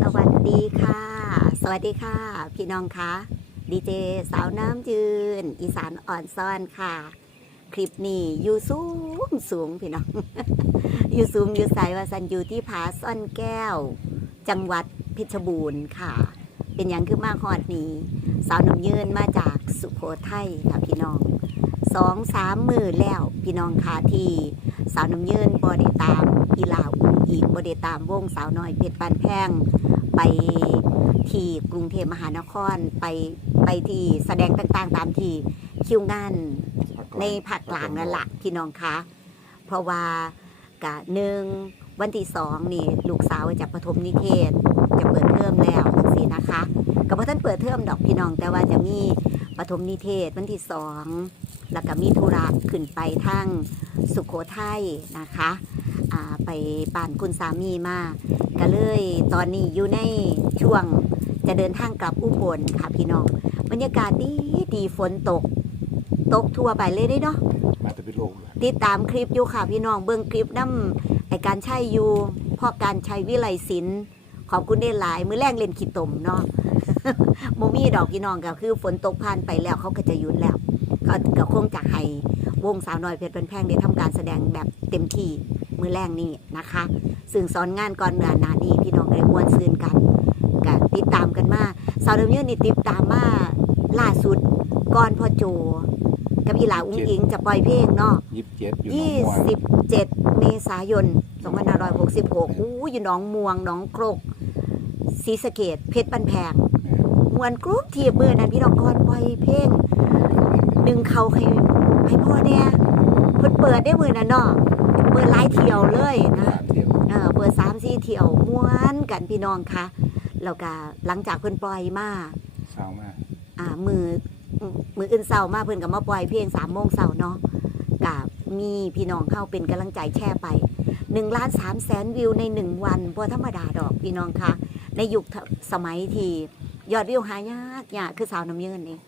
สวัสดีค่ะ สวัสดีค่ะ พี่น้องคะดีเจสาวน้ำยืน อีสานอ่อนซ่อนค่ะ คลิปนี้อยู่สูงสูงพี่น้องอยู่สูงอยู่ใสว่าสันอยู่ที่ผาซ่อนแก้ว จังหวัดเพชรบูรณ์ค่ะ เป็นอย่างคือมาฮอดนี้ สาวน้ำยืนมาจากสุโขทัยค่ะพี่น้องสองสามมือแล้วพี่น้องค่ะที่สาวน้ำยืนบอได้ตามอีลาอุ้ง อีกบอได้ตามวงสาวน้อยเพชรปานแพงไปที่กรุงเทพมหานครไปไปที่แสดงต่างๆ ตามที่คิวงานในภาคกลางนั่นแหละพี่น้องคะเพราะว่ากะหนึ่งวันที่สองนี่ลูกสาวจากปฐมนิเทศจะเปิดเทอมแล้วจังซี่นะคะกับว่าท่านเปิดเทอมดอกพี่น้อง แต่ว่าจะมีปฐมนิเทศวันที่สองแล้วก็มีธุระขึ้นไปทางสุโขทัยนะคะอ่า ไปป่านคุณสามีมาก็เลยตอนนี้อยู่ในช่วงจะเดินทางกลับอุบลค่ะพี่น้องบรรยากาศดีดีฝนตก ตกทั่วไปเลยเด้เนาะมาจะเป็นลกเลยติดตามคลิปอยู่ค่ะพี่น้องเบิ่งคลิปน้ำไอการใช้อยู่พ่อการใช้วิไลศิลป์ขอบคุณได้หลาย มือแรกเล่นขีดตมเนาะโมมี่ดอกพี่น้องก็คือฝนตกผ่านไปแล้วเขาก็จะยุดแล้วก็คงจะให้วงสาวน้อยเพชรเป็นแพงได้ทำการแสดงแบบเต็มที่ มือแรกนี่นะคะ ซึ่งสอนงานก่อนเนือหนานี้พี่น้องได้มวนซืนกันก็ติดตามกันมาสาวเดมยืนนี่ติดตามมาล่าสุดก่อนพ่อโจ กับอีหลาอุ้งอิงจะปล่อยเพลงเนาะยี่สิบเจ็ดอยู่หนองบัว27 เมษายน 2566อู้อยู่หนองมวงหนองโครกศรีสะเกดเพชรบันแพงมวนกรุ๊ปทีบมือนั้นพี่น้องก่อนปล่อยเพลงดึงเขาให้ให้พ่อเนี่ยเพิ่นเปิดได้มือนั้นเนาะ เปิดหลายเที่ยวเลยนะสามเที่ยวเออเปิดสามสี่เที่ยวม้วนกันพี่น้องคะแล้วก็หลังจากเพิ่นปล่อยมาเศร้ามากอ่ามือมืออื่นเศร้ามาเพิ่นก็มาปล่อยเพลงสามโมงเศร้าเนาะกับมีพี่น้องเข้าเป็นกำลังใจแช่ไปหนึ่งล้านสามแสนวิวในหนึ่งวันบ่ธรรมดาดอกพี่น้องคะในยุคสมัยที่ยอดวิวหายากยากคือสาวน้ำเยินนี่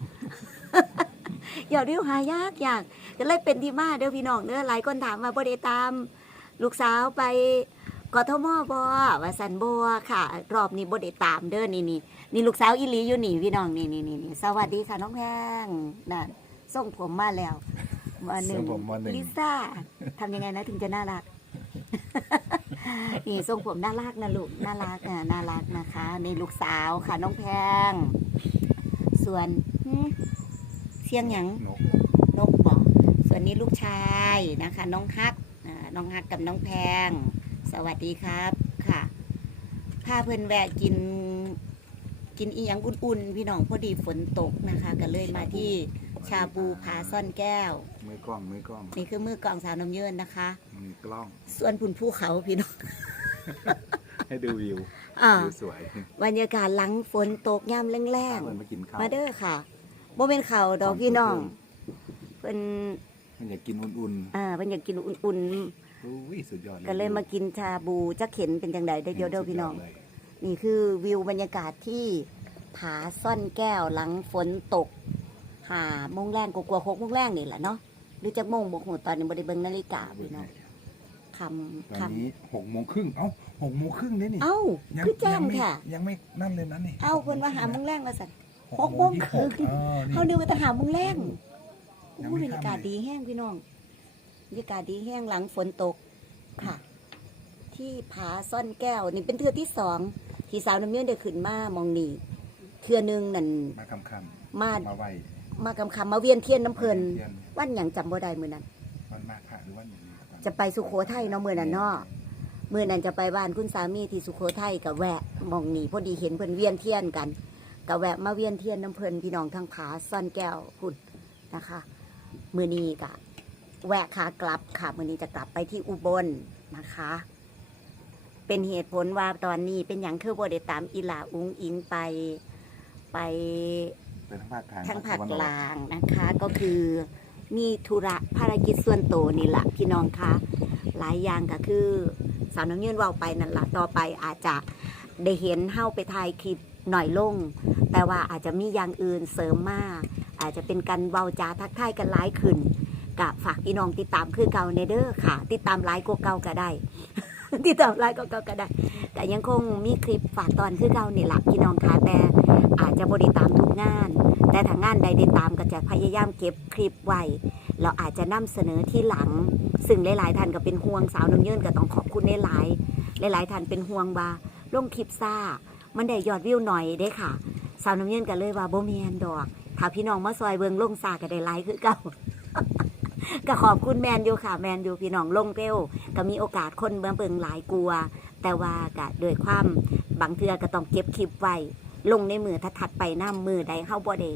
ยอดวิวหายากยากก็เลยเป็นที่มาเด้อพี่น้องเด้อหลายคนถามมาบ่ได้ตาม ลูกสาวไปกทมบ่ว่าสันบ่ค่ะ รอบนี้บ่ได้ตามเด้อนี่นี่นี่ลูกสาวอีลีอยู่นี่พี่น้องนี่นี่นี่นี่สวัสดีค่ะน้องแพงนั่นส่งผมมาแล้วมาหนึ่งส่งผมมาหนึ่ง ลิซ่าทำยังไงนะถึงจะน่ารัก นี่ทรงผมน่ารักนะลูกน่ารักอะน่ารักนะคะนี่ลูกสาวค่ะน้องแพง ส่วนหึ เสียงหยังนกนกบอกส่วนนี้ลูกชายนะคะ น้องฮักอ่าน้องฮักกับน้องแพง สวัสดีครับค่ะพาเพื่อนแวะกินกินอีหยังอุ่นๆ พี่น้องพอดีฝนตกนะคะ ก็เลยมาที่ชาบูผาซ่อนแก้ว มือกล้องมือกล้องนี่คือมือกลองสาวน้ำเยินนะคะ มือกล้อง ส่วนผุนภูเขาพี่น้อง ให้ดูวิวอ่าวิวสวยบรรยากาศหลังฝนตกย่ำแรงเหมือนมากินข้าวๆมาเด้อค่ะ บ่เป็นเขาวดอกพี่น้องเพิ่นมันอยากกินอุ่นอ่าเพิ่นอยากกินอุ่นๆอุ้ยสุดยอดๆ ก็เลยมากินชาบูจักเข็นเป็นจังไดได้เดียวเด้อพี่น้อง นี่คือวิวบรรยากาศที่ผาซ่อนแก้วหลังฝนตก หาโมงแรงกลัวๆหกโมงแรงนี่แหละเนาะหรือจะโมงบกหัวตอนนี้บ่ได้เบิ่งนาฬิกาพี่น้องคำตอนคำนี้หกโมงครึ่งเอ้าหกโมงครึ่งนี่นี่เอ้ายัคือแจ้งไม่ค่ะยังไม่นั่นเลยนะนี่เอ้าเพิ่นว่าหาโมงแรงว่าซั่น หกโมงยี่ครึ่งสิบหกเออนี่เขานึกว่าจะหาโมงแรงยังอู้ไม่บรรยากาศค่ำเลยดีแห้งพี่น้องบรรยากาศดีแห้งหลังฝนตกค่ะ ที่ผาซ่อนแก้วนี่เป็นเทือที่สองที่สาวน้ำเยื่อได้ขึ้นมามองนี่เทือหนึงนั่นมาคำคมาำมาไหวมากำคำมาเวียนเทียนน้ำเพลินทียวันหยังจำบ่ได้มือนั้นวันมากค่ะหรือวันอย่างนี้ครับจะไปสุโขทัยเนาะมือนั้นเนาะมือนั้นจะไปบ้านคุณสามีที่สุโขทัยกับแวะมองนี่พอดีเห็นเพิ่นเวียนเทียนกัน กับแวะมาเวียนเทียนน้ำเพลินพี่น้องทางผาซ่อนแก้วพุ่นนะคะ มือนี้กะแวะขากลับค่ะ มือนี้จะกลับไปที่อุบลนะคะ เป็นเหตุผลว่าตอนนี้เป็นอย่างคือบ่ได้ตามอีหลาอุ้งอิงไปไปเป็นทั้งภาคกลางทั้งภาคตะวันกออลางนะคะ ก็คือมีธุระภารกิจส่วนตัวนี่แหละพี่น้องคะหลายอย่างก็คือสาวน้ำยืนเว่าไปนั่นละต่อไปอาจจะได้เห็นเฮ้าไปถ่ายคลิป หน่อยลง แต่ว่าอาจจะมีอย่างอื่นเสริมมา อาจจะเป็นการเว้าจาทักทายกันหลายขึ้นกับฝากพี่น้องติดตามคือเก่าในเด้อค่ะ ติดตามไลค์กว่าเก่าก็ได้ ติดตามไลน์ก็ก็ได้ แต่ยังคงมีคลิปฝากตอนคือเก่านี่หละพี่น้องค่ะแต่อาจจะบริตามทุกงาน แต่ถ้างานใดได้ตามก็จะพยายามเก็บคลิปไว้เราอาจจะนำเสนอที่หลัง ซึ่งหลายๆท่านก็เป็นห่วงสาวน้ำเยินก็ต้องขอบคุณหลายๆหลายๆท่านเป็นห่วงว่าลงคลิปซ่า มันได้ยอดวิวหน่อยเด้ค่ะ สาวน้ำเยินก็เลยว่าโบเมียนดอกถ้าพี่น้องมาซอยเบิงลงซาก็ได้หลายคือเก่าก็ขอบคุณแมนอยู่ค่ะ แมนอยู่พี่น้องลงเร็วก็มีโอกาสคนมาเบิงหลายกลัว แต่ว่าก็ด้วยความบางเทือก็ต้องเก็บคลิปไว้ลงในมือถัดไปหน้ามือใดเข้าบ่ได้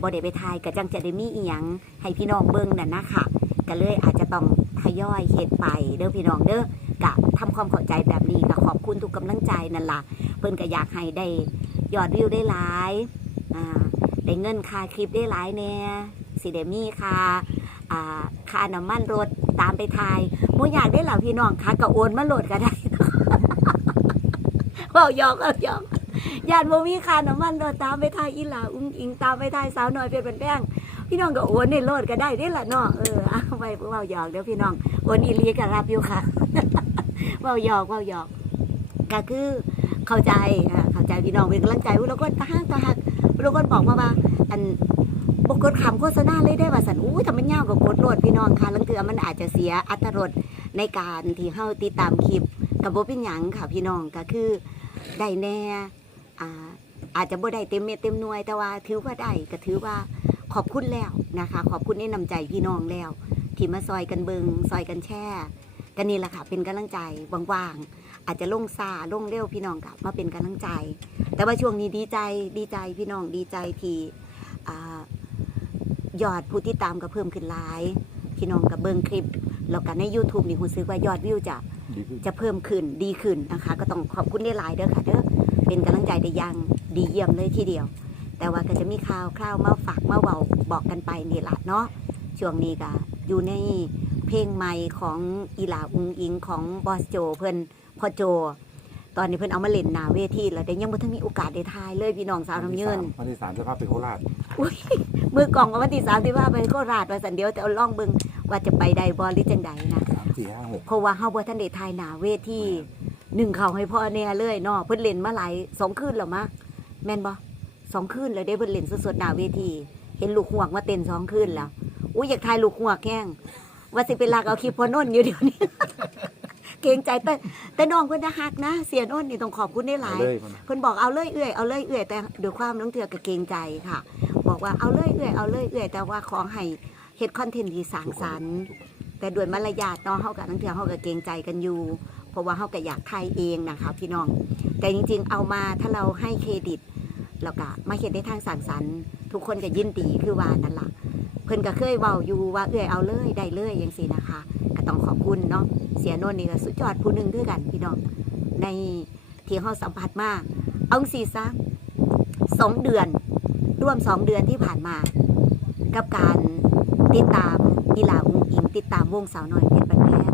บ่ได้ไปทายก็จังจะได้มีอีหยังให้พี่น้องเบิ่งนั่นนะคะก็เลยอาจจะต้องทยอยเฮ็ดไปเด้อพี่น้องเด้อ กะทำความเข้าใจแบบนี้ก็ขอบคุณทุกกำลังใจนั่นล่ะเพิ่นก็อยากให้ได้ยอดวิวได้หลายอ่าได้เงินค่าคลิปได้หลายแน่สิได้มีค่าอ่าค่าน้ำมันรถตามไปทายบ่อยากได้เหล่าพี่น้องค่ะก็โอนมาโหลดก็ได้เว้ายอกเว้ายอกญาติบ่มีค่าน้ำมันรถตามไปทายอีหลาอุ้งอิงตามไปทายสาวน้อยเป็นเป็นแป้งพี่น้องก็โอนในโลดก็ได้ได้ละเนาะเออเอาไปเว้าหยอกเดี๋ยวพี่น้องโอนอีลีก็รับอยู่ค่ะ เว้าหยอกเว้าหยอกก็คือเข้าใจเข้าใจพี่น้องเป็นกำลังใจอุ้ยแล้วก็ตาฮักตาฮักแล้วก็บอกว่าว่า อันบกดคำโฆษณาเลยได้ว่าสันอุ้ทำมันยาวกับกดโหลดพี่น้องค่ะลังเตือมันอาจจะเสียอัตรสในการที่เฮาติดตามคลิปกับบ่เป็นหยังค่ะพี่น้องก็คือได้แน่อาอาจจะบ่ได้เต็มเม็ดเต็มหน่วยแต่ว่าถือว่าได้ก็ถือว่าขอบคุณแล้วนะคะ ขอบคุณในนำใจพี่น้องแล้ว ที่มาซอยกันเบิงซอยกันแช่ กันนี่แหละค่ะเป็นกำลังใจว่างๆอาจจะลงซาลงเร็วพี่น้องกลับมาเป็นกำลังใจ แต่ว่าช่วงนี้ดีใจดีใจพี่น้องดีใจที่อ่ายอดผู้ที่ตามก็เพิ่มขึ้นหลายพี่น้องกับเบิงคลิปแล้วกันใน YouTube นี่คุณซื้อว่ายอดวิวจะดีขึ้นจะเพิ่มขึ้นดีขึ้นนะคะ ก็ต้องขอบคุณได้หลายๆเด้อค่ะเด้อเป็นกำลังใจได้อยังดีเยี่ยมเลยทีเดียว แต่ว่าก็จะมีข่าวคราวมาฝากมาเบาบอกกันไปนี่ละเนาะช่วงนี้ก็อยู่ใน เพลงใหม่ของอีหลาอุงอิงของบอสโจเพิ่นพ่อโจ ตอนนี้เพิ่นเอามาเล่นหนาเวทีแล้วแต่ยังบ่ทันมีโอกาสได้ทายเลยพี่น้องสาวน้ำเยินวันที่สามจะพาไปโคราชมือกล่องวันที่3ที่ว่าไปโคราชว่าสันเดียวแต่เอาล่องเบิ่งว่าจะไปได้บ่หรือจังใดนะสามสี่ห้าหกเพราะว่าเฮาบ่ทันได้ทายหนาเวทีหนึ่งเขาให้พ่อแน่เลยเนาะเพิ่นเล่นมาหลายสองคืนแล้วมะแม่นบ่สองคืนแล้วได้เพิ่นเล่นสดๆหน้าเวที เห็นลูกหวกมาเต้นสองคืนแล้วอุ้ยอยากทายลูกหวกแห้ง ว่าสิเป็นลากเอาคลิปพอนนท์อยู่เดี๋ยวนี้ เกรงใจแต่แต่น้องเพิ่นน่าฮักนะเสียนนท์นี่ต้องขอบคุณได้หลาย เลยมันเพิ่นบอกเอาเลยเอื่อยเอาเลยเอื่อยแต่ด้วยความน้องเถือกับเกรงใจค่ะ บอกว่าเอาเลยเอื่อยเอาเลยเอื่อยแต่ว่าขอให้เฮ็ดคอนเทนต์ที่สร้างสรรค์ แต่ด้วยมารยาทเนาะเฮากับทั้งเทือเฮากับเกรงใจกันอยู่ เพราะว่าเฮาก็อยากไทยเองนะคะพี่น้อง แต่จริง ๆ เอามาถ้าเราให้เครดิตแล้วก็มาเห็นในทางสร้างสรรค์ ทุกคนก็ยินดีคือว่านั่นล่ะเพิ่นก็เคยเว้าอยู่ว่าเอ้อยเอาเลยได้เลยจังซี่นะคะก็ต้องขอบคุณเนาะเสียโนนนี่ก็สุดยอดผู้หนึ่งด้วยกันพี่น้องในที่เฮาสัมผัสมาเอาจังซี่ซะสองเดือนร่วมสองเดือนที่ผ่านมา กับการติดตามกีฬาอุ้งอิงติดตามวงสาวน้อยเพชรบันแพง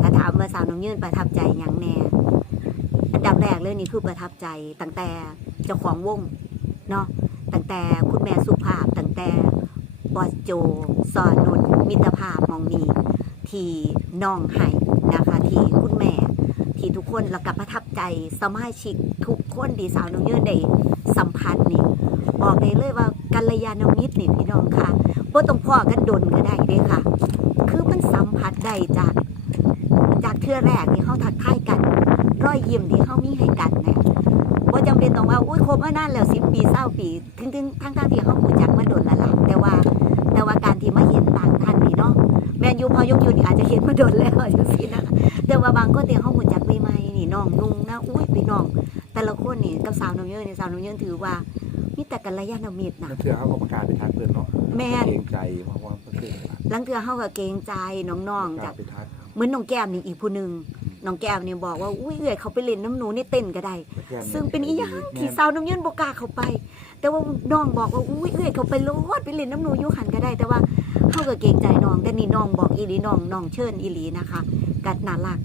ถ้าถามว่าสาวน้องยืนประทับใจอย่างแน่อันดับแรกเลยนี่คือประทับใจตั้งแต่เจ้าของวงเนาะตั้งแต่คุณแม่สุภาพตั้งแต่ บอสโจสอนนุชมิตรภาพมองนีที่น้องไห้นะคะที่คุณแม่ ที่ทุกคนแล้วก็ประทับใจสมาชิกทุกคนที่สาวน้องเยืนได้สัมผัสนี่บอกได้เลยว่ากัลยาณมิตรนี่พี่น้องค่ะบ่ต้องพ่อกันดนก็ได้เด้ค่ะ คือมันสัมผัสได้จาก จากเทื่อแรกที่เขาทักทายกันรอยยิ้มที่เขามีให้กันเนี่ยบ่จำเป็นต้องว่าอุ้ยคบมานานแล้วสิปีเศร้าปี ถึงถึงทั้งทั้งที่เขาหูจัก แมนยูพอยกยูนี่อาจจะเห็นมาโดนแล้วจังซี่นะแต่ว่าบางคนที่เขาหูจักใหม่ๆนี่น้องนุ่งนะอุ้ยพี่น้อง แต่ละคนนี่กับสาวน้องเยินนี่สาวน้องเยินถือว่ามีแต่กัลยาณมิตรนะ แล้วเถื่อเขาก็ประกาศไปทักเพื่อนเนาะแม่น เกรงใจเพราะว่าเพื่อนลังเทือเขาก็เกรงใจน้องๆประจาากศไปทักเหมือนน้องแก้มนี่อีกผู้หนึ่งน้องแก้มนี่บอกว่าอุ้ยเอื่อยเขาไปเล่นน้ำหนูนี่เต้นก็ได้ ซึ่งเป็นอีหยังที่สาวน้ำยืนบกล้าเขาไป แต่ว่าน้องบอกว่าอุ้ยเอื่อยเขาไปโลดไปเล่นน้ำหนูอยู่หันก็ได้ แต่ว่า เขาก็เกรงใจน้องแต่นี่น้องบอกอีหลีน้องน้องเชิญอีหลีนะคะ กัดน่ารัก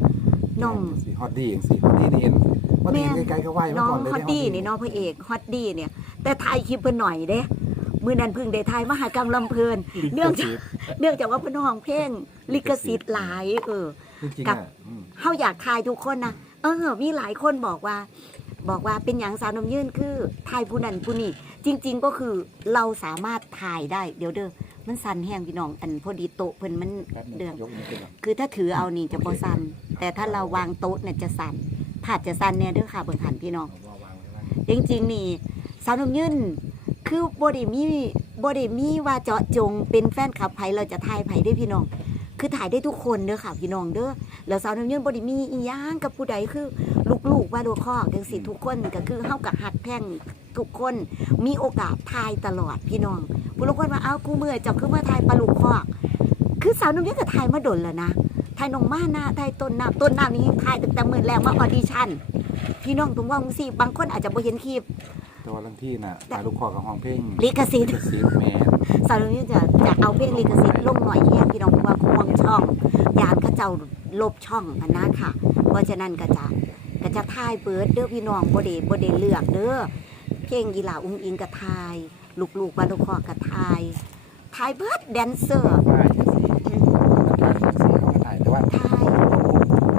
น้องสีฮอตดี้อย่างสีฮอตดี้นี่เห็นว่าดีไกลๆก็ไหวมาน้องก่อนเลยฮอตดี้นี่น้องพระเอกฮอตดี้เนี่ย แต่ถ่ายคลิปเพิ่นหน่อยเด้มือนั้นเพิ่งได้ถ่ายมหากรรมลำเพลิน เนื่องจากเนื่องจากว่าเพิ่นห้องเพลงลิขสิทธิ์หลายเออ จริงๆกัอะบอืมเฮาอยากทายทุกคนนะเออ มีหลายคนบอกว่า บอกว่าเป็นอย่างสาวน้ำยืนคือทายผู้นั้นผู้นี้จริง ๆ ก็คือเราสามารถถ่ายได้ เดี๋ยวเด้อ มันสั่นแห้งพี่น้อง อันพอดีโต๊ะเพิ่นมันแป๊บนึงเดืองยกมือขึ้นก่อนคือถ้าถือเอานี่จะบ่สั่น แต่ถ้าเราวางโต๊ะเนี่ยจะสั่นผาดจะสั่นเนี่ยเด้อค่ะเบิ่งหันพี่น้องเอาวางไว้ข้างล่างจริงๆนี่สาวน้ำยืนคือบ่ได้มีบ่ได้มีว่าเจาะจงเป็นแฟนคลับไผเราจะถ่ายไผได้พี่น้อง คือถ่ายได้ทุกคนเด้อค่ะพี่น้องเด้อแล้วสาวน้ำยืนบ่ได้มีอีหยังกับผู้ใดคือ ลูกๆว่าดูข้อจังสิทุกคนก็คือเฮากับหักแพง ทุกคนมีโอกาสถ่ายตลอดพี่น้องผู้ลางคนว่าเอ้ากูเมื่อยเจ้าคือมาถ่ายปลาลูกคอก คือสาวน้ำยืนก็ถ่ายมาดนแล้วนะถ่ายน้องมาหน้าถ่ายต้นน้ำต้นน้ำนี่ถ่ายตั้งแต่มื้อแรกมาออดิชั่นพี่น้องตรงว่ามึงสิบางคนอาจจะบ่เห็นคลิปแต่ว่าลังที่น่ะถ่ายลูกคอกับห้องเพลงลิขสิทธิ์ซีแมนสาวนี้จะจะเอาเพลงลิขสิทธิ์ลงหน่อยแค่พี่น้องเพราะว่าควงช่องยานก็เจ้าลบช่องอันนั้นค่ะ เพราะฉะนั้นก็จะก็จะทายเบิร์ดเด้อพี่น้องบ่ได้บ่ได้เลือกเด้อ เพลงกีฬาอุ้งอิงก็ทาย ลูกๆบาลูกคอก็ทายทายเบิร์ดแดนเซอร์ ว่าอย่างสีมันถ่ายสีเขาก็ถ่ายแต่ว่าทาย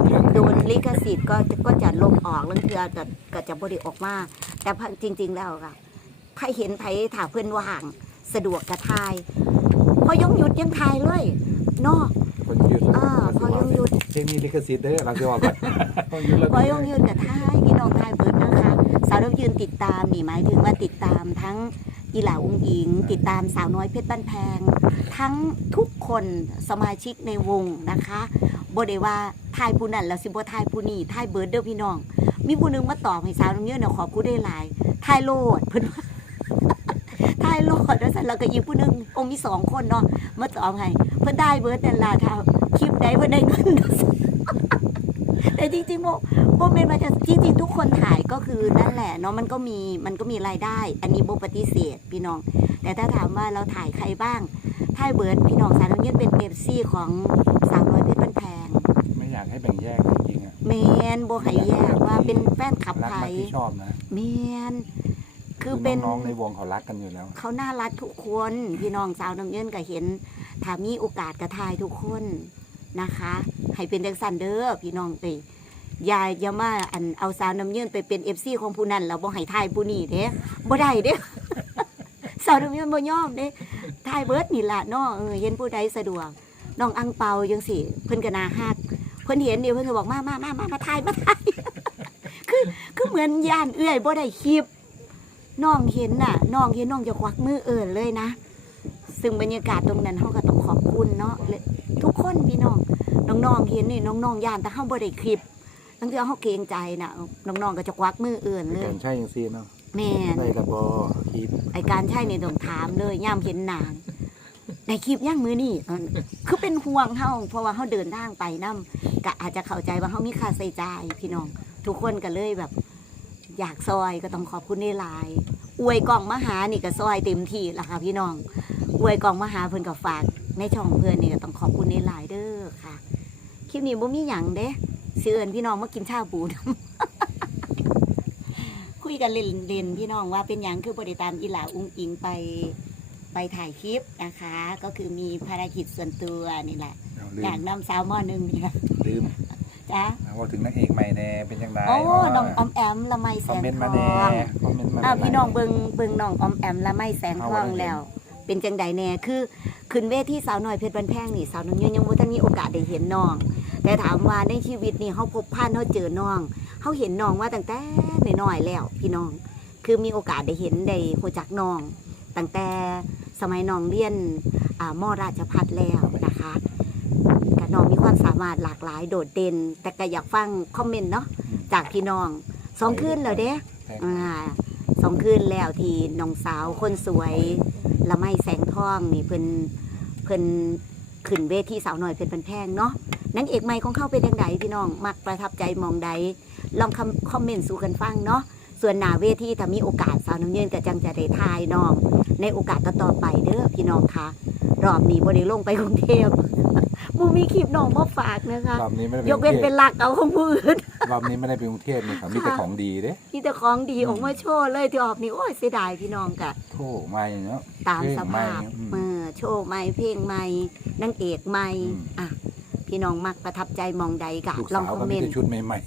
เรื่องโดนลิขสิทธิ์ก็จะก็จะลบออกแล้วเทือก็ก็จะบ่ได้ออกมา แต่พะจริง ๆ แล้วค่ะใครเห็นไผถ้าเพื่อนว่างสะดวกกระทาย พอยงหยุดยังทายเลยเนาะคนยืดอ่าพอยงหยุดเพลงนี้ลิขสิทธิ์เด้อเราจะบอกก่อนพอยงหยุดแล้วพอยงหยุดกระทายพี่น้องทายเบิดนะคะ สาวน้ำยืนติดตามนี่หมายถึงว่าติดตามทั้งอีหลาอุ้งอิง ติดตามสาวน้อยเพชรบ้านแพง ทั้งทุกคนสมาชิกในวงนะคะบ่ได้ว่าทายผู้นั้นแล้วสิบ่ทายผู้นี้ทายเบิดเด้อพี่น้อง มีผู้หนึงมาตอบให้สาวน้ำยืนน่ะขอผู้ได้หลายทายโลดเพิ่นว่าทายโลดแล้วสันแล้วก็อีกผู้หนึงองค์มีสองคนเนาะมาตอบให้เพิ่นได้เบิดนั่นล่ะถ้าคลิปใดเพิ่นได้เงิน แต่จริงๆโมโมเมนต์มาจะจริงๆทุกคนถ่ายก็คือนั่นแหละเนาะมันก็มีมันก็มีรายได้ อันนี้โบปฏิเสธพี่น้อง แต่ถ้าถามว่าเราถ่ายใครบ้างถ่ายเบิร์ดพี่น้องสาวน้ำเย็นเป็นเอฟซีของสาวน้อยเพชรบ้านแพงไม่อยากให้แบ่งแยกจริงๆอะแมนโบไห้แยกว่าเป็นแฟนขับรักไทมากยที่ชอบนะแมนคือเป็น น้องๆในวงเขารักกันอยู่แล้ว เขาน่ารักทุกคน พี่น้องสาวน้ำเย็นก็เห็นถ้ามีโอกาสกระทายทุกคนนะคะ ให้เป็นจังสันเด้อพี่น้องเอ้ยอย่าอย่ามาอันเอาสาวน้ำเย็นไปเป็นเอฟซีของผู้นั้นแล้วบ่ให้ทายผู้นี้เด้บ่ได้เด้สาวน้ำเย็นบ่ยอมเด้ทายเบิร์ดนี่ล่ะเนาะเออเห็นผู้ใดสะดวกน้องอังเปาจังสิเพิ่นก็น่าฮักเพิ่นเห็นเดียวเพิ่นก็บอกมามามามามาทายมาทายคือคือเหมือนย่านเอื้อยบ่ได้คลิปน้องเห็นน่ะน้องเห็นน้องจะควักมือเอิ่นเลยนะ ซึ่งบรรยากาศตรงนั้นเขาก็ต้องขอบคุณเนาะทุกคนพี่น้อง น้องๆเห็นนี่น้องๆย่านแต่เขาบ่ได้คลิปตั้งแต่เขาเกรงใจน่ะน้องๆก็จะควักมือเอิ่นเลยแต่ใช่ยังซีเนาะแม่นได้กับบอคลิปไอการใช่นี่ต้องถามเลยย่ามเห็นนางในคลิปย่างมือนี่เออคือเป็นห่วงเฮาเพราะว่าเฮาเดินทางไปนํก็อาจจะเข้าใจว่าเฮามีค่าใช้จ่ายพี่น้อง ทุกคนก็เลยแบบ อยากซอยก็ต้องขอบคุณในไลน์อวยกล่องมาหานี่ก็ซอยเต็มที่ละค่ะพี่น้องอวยกล่องมาหาเพิ่นก็ฝาก ในช่องเพื่อนนี่ก็ต้องขอบคุณในไลน์เด้อค่ะ คลิปนี้บ่มีหยังเด้เสื่อนพี่น้องมากินชาบูนำคุยกันเล่นๆพี่น้องว่าเป็นหยังคือบ่ได้ตามอีหลาอุ้งอิงไปไปถ่ายคลิปนะคะ ก็คือมีภารกิจส่วนตัวนี่แหละ เอาลือยามกนำสาวมอหนึ่งนี่นะลืมจ้าเอาว่าถึงนักเอกใหม่แน่เป็นยังไงโอ้น้องออมแอมละไมคแสอมงเมนต์ทมาอแน่ง คอมเมนต์มาอ้าวหลายพี่น้องเบิงเบิงน้องออมแอมละไมแสงทองเอาไว้ได้แล้ว เป็นจังใดแน่คือ ขึ้นเวทีสาวน้อยเพชรบันแพงนี่สาวน้องยืนยังบ่ทันมีโอกาสได้เห็นน้อง แต่ถามว่าในชีวิตนี่เขาพบผ่านเขาเจอน้องเขาเห็นน้องว่าตั้งแต่น้อยๆแล้ว พี่น้อง คือมีโอกาสได้เห็นได้รู้จักน้อง ตั้งแต่สมัยน้องเรียนอ่ามอราชพัฒแล้วนะคะกับน้องมีความสามารถหลากหลายโดดเด่น แต่ก็อยากฟังคอมเมนต์เนาะจากพี่น้องสองคืนแล้วเด้ใช่อ่า สองคืนแล้วที่น้องสาวคนสวยละไมแสงทองนี่เพิ่นเพิ่นขึ้นเวทีสาวหน่อยเพชรบันแพงเนาะนางเอกใหม่ของเขาเป็นยังไงพี่น้อง มักประทับใจมองใดลองคำคอมเมนต์สู่กันฟังเนาะส่วนหนาเวทีถ้ามีโอกาสสาวน้ำเย็นก็จังจะได้ทายน้อง ในโอกาสต่อๆไปเด้อพี่น้องคะรอบนี้บ่ได้ลงไปกรุงเทพมูมีคลิปน้องมาฝากนะคะรอบนี้ไม่ได้ไปยกเว้นกรุงทเป็นพหลักเอาของผู้อื่น รอบนี้ไม่ได้ไปกรุงเทพนี่ค่ะมีแต่ของดีเด้มีแต่ของดีออกมาโชว์เลยที่ออกนี่โอ้ยเสียดายพี่น้องกะโธ่ไม่เนาะตามเพลงสใหม่ภาพอืมเออโชว์ใหม่เพลงใหม่นางเอกใหม่อืมอะพพี่น้องมักประทับใจมองใดกะลูกลอสางวคอก็มเมมีนแต่ต์ชุดใหม่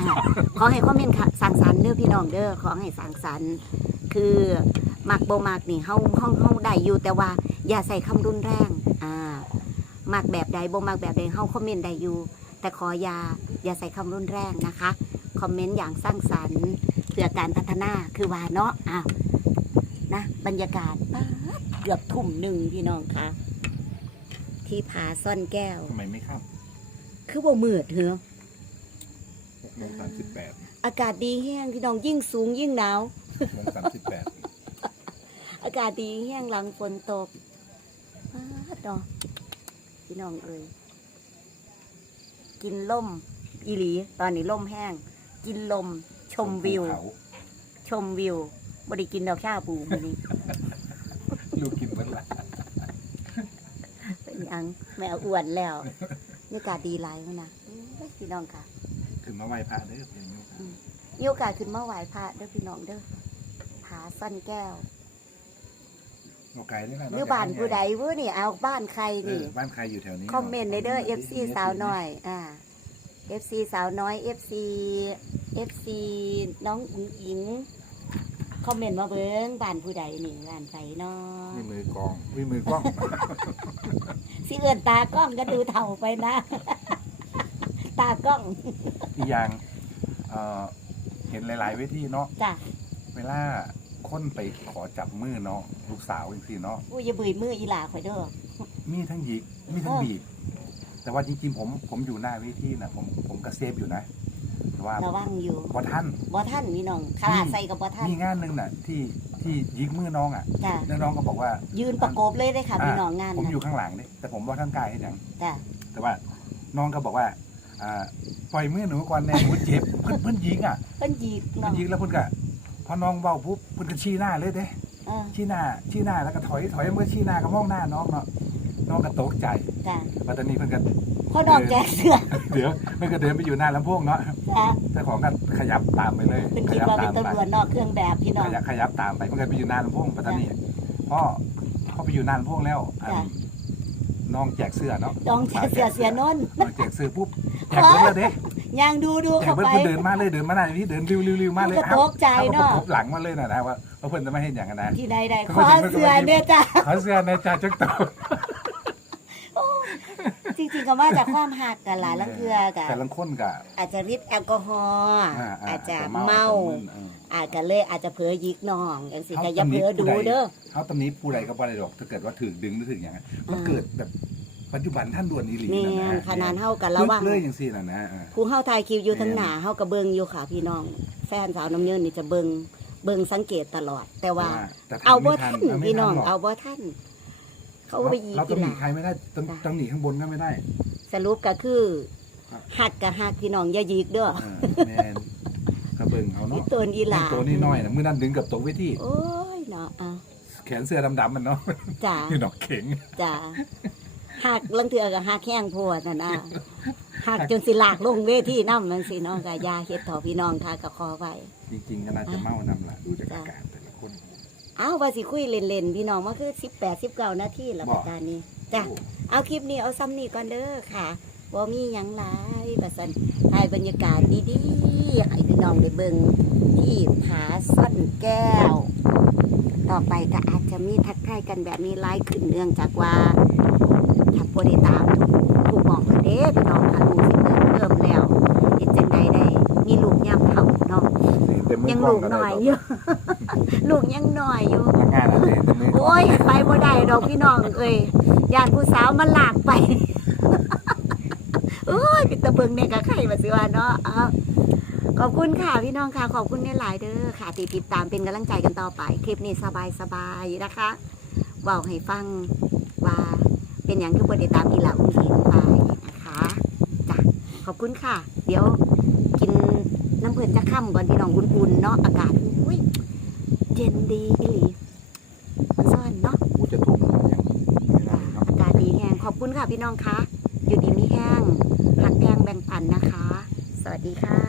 อ่าขอให้คอมเมนต์ค่ะสั่งสรรค์เด้อพี่น้องเด้อขอให้สั่งสรรค์คือมักบ่มักนี่เฮาเฮาเฮาได้อยู่แต่ว่า อย่าใส่คำรุนแรงอ่ามักแบบใดบ่มักแบบใดเฮาคอมเมนต์ได้อยู่แต่ขออย่า อย่าใส่คำรุนแรงนะคะ คอมเมนต์อย่างสร้างสรรค์เพื่อการพัฒนาคือว่าเนาะอ้าวนะบรรยากาศป๊าดเกือบทุ่มหนึ่งพี่น้องคะที่ผาซ่อนแก้วๆทำไมไม่ข้ามคือบ่มืดเหรอ หกโมงสามสิบแปดอากาศดีแห้งพี่น้องยิ่งสูงยิ่งหนาวหกโมงสามสิบแปดอากาศดีแห้งหลังฝนตกป๊าดเนาะพี่น้องเอ้ยกินล่ม อีหลี ตอนนี้ล่มแห้ง กินลม ชมวิว ภูเขาชมวิวบริกินดอกชาปูมื้อนี้ ลูกกินเมื่อไหร่เป็นหยังแม่อ้วนแล้วนี่อากาศดีหลายมั้งนะอื้อพี่น้องค่ะถึงมาไหว้พระเด้อเพลงนี้มีโอกาสขึ้นมาไหว้พระเด้อพี่น้องเด้อผาซ่อนแก้วโอไกลนี่แหละหรือบ้านผู้ใดเว้อนี่เอาบ้านใครเอนี่ อบ้านใครอยู่แถวนี้คอมเมนต์ในเด้อ FC สาวน้อย อ่า FC สาวน้อย FC FC น้องอุ๋งอิงคอมเมนต์มาเบิ้งบ้านผู้ใดนี่บ้านไฟเนาะมีมือกองมีมือกล้อง สิเอื่นตากล้องก็ดูเท่าไปนะ ตากล้องอีกอย่างเอ่อเห็นหลาย ๆ เวทีเนาะจ้ะเวลาคนไปขอจับมือเนาะลูกสาวอย่างสิเนาะอู้อย่าบืยมืออีหลาข่อยเด้อมีทั้งหยิกมีทั้งเออบีบ แต่ว่าจริงๆผมผมอยู่หน้าเวทีนะผมผมกระเซฟอยู่นะแต่ว่าระวังอยู่พอท่านบ่ท่านพี่น้องขลาดใส่กับบ่ท่านมีงานหนึ่งน่ะ ที่ที่ยิกมือน้องอะจ้ะแล้วน้องก็บอกว่า ยืนประกบเลยได้อค่ะอ่า พี่น้องงานผมนะอยู่ข้างหลังเนี่ยแต่ผมว่าข้างกายให้ยัง จ้ะแต่ว่าน้องก็บอกว่าอ่าปล่อยมือหนูก่อนแน่หนูเจ็บเพิ่นเพิ่นยิงอะเพิ่นยีกเพิ่น้อนงยิงแล้วเพิ่นก็พอน้องเบาปุ๊บเพิ่นก็ชี้หน้าเลยเด้ เออชี้หน้าชี้หน้าแล้วก็ถอยถอยเมื่อชี้หน้าก็มองหน้าน้องเนาะน้องก็ตกใจ จ้ะปัตตานีเพิ่นก็พ่อน้องแจกเสื้อเดี๋ยวเพิ่นก็เดินไปอยู่หน้าลำโพงเนาะจ้ะเจ้าของก็ขยับตามไปเลยเป็นขคิดยัว่าตาเป็นมไปตำรวจนอกเครื่องแบบพี่น้อง ขยับขยับตามไปเพิ่นก็ไปอยู่หน้าลำโพงปัตตานีพ่อพ่อไปอยู่หน้าลำโพงแล้วอันจ้ะ น้องแจกเสื้อเนาะน้องแจกเสื้อเสียนนท์น้องแจกเสื้อปุ๊บแจกเบิ้ลเลยเด้ ย่างดูดูแจกเข้าเบิ้ลไป เพิ่นเดินมาเลยเดินมาหน้าพี่เดินริวริวริวมาเลยมันก็ตกใจเนาะอประกบหลังมาเลยนะนะว่าว่าเพิ่นจะไม่เห็นอย่างนั้นนะ ที่ใดใดเขาขก็อยิ้มเสื้อเนี่ยจ้ะ เขาเสื้อในจ่าจักโต จริงๆก็มาจากความหักกันหลายลังเทือกันแต่ละคนก็อาจจะริดแอลกอฮอล์อ่าอาจจะแต่เมาแต่มึนเอออาจจะเลยอาจจะเผลอยิกน้องอย่างสิเขาก็อย่าตำหนิเผลอดูผู้ใดเด้อเขาตำหนี้ผู้ใดก็บ่ได้ดอกถ้าเกิดว่าถึกดึงหรือถึกอย่างนั้นมันเกิดแบบปัจจุบันท่านด่วนอีหลีแม่นะนนะขนาดเฮากันระวังเลยอย่างซี่น่ะนะอ่าผู้เฮาถ่ายคลิปอยู่ทั้งแม่นหน้าเฮาก็เบิ่งอยู่ค่ะพี่น้อง แฟนสาวน้ำเยินนี่จะเบิ่งเบิ่งสังเกตตลอด แต่ว่าแต่ทันเอาบ่ไม่ทันเาไม่พี่น้องหรกเอาบ่ทัน เขาไปยีเรากีต้องหฬานีใครไม่ได้ต้องจ้ะต้องหนีข้างบนก็ไม่ได้ สรุปก็คือครับ หักกับหักพี่น้องอย่ายีกเด้อเออแมนกระเบิงเอานี่เนาะตัวอีหลาตัวนี้น้อยนะมือนั้นดึงกับตกเวทีโอ้ยเนาะเอาแขนเสื้อดำๆมันเนาะจ้า คือดอกเข็ง จ้าหักลังเถือกับหักแห้งโพดน่ะนะหักจนสิลากลงเวทีน้ำมันสิน้องกายาเฮ็ดต่อพี่น้องค่ะก็ขอไว้ จริงๆก็น่าจะเมานำล่ะดูจากอาการ แต่ละคนอ้าวว่าสิคุยเล่นๆพี่น้องว่าคือ18 19นาทีละประการนี้จ้ะโอ้เอาคลิปนี้เอาซ้ำนี่ก่อนเด้อค่ะบ่มีหยังหลายประสันให้บรรยากาศดีๆให้พี่น้องได้เบิ่งที่ผาซ่อนแก้ว ต่อไปก็อาจจะมีทักทายกันแบบนี้ไลายขึ้นเนื่องจากว่าถ้าบ่ได้ตามถูกหมองกันเด้พี่น้องค่ะลูกสิเพิ่มเพิ่มแล้วเฮ็ดจังใดได้มีลูกยามเฒ่าเนาะเต็มมืยังกล้อลูงกก็น้ได้อยอยู่ ลูกยังน้อยอยู่ยังงานอะไรเต็มมือกล้องโอ้ยไปบ่ได้ดอกพี่น้องเอ้ยญาติผู้สาวมันลากไป โอ้ยปิดตะเบิงเนี่ยกับใครมาสิว่าเนาะเอาขอบคุณค่ะพี่น้องค่ะ ขอบคุณในหลายๆเด้อค่ะที่ติดตามเป็นกำลังใจกันต่อไป คลิปนี้สบายสบายๆนะคะเว่าให้ฟังว่าเป็นอย่างคือประเดตามอีหลาอุ้งอิงไปนะคะจ้ะขอบคุณค่ะ เดี๋ยวกินน้ำเพื่อนจะค่ำก่อนพี่น้องอุ่นๆเนาะอากาศอุ้ย เย็นดีอีหลีมันซ่อนเนาะกูจะทุ่มยังไม่ได้เนาะอากาศดีแห้งขอบคุณค่ะพี่น้องคะอยู่ดีมีแห้งหักแพงแบ่งปันนะคะ สวัสดีค่ะสวัสดีค่ะสวัสดีหน่อยสวัสดีค่ะ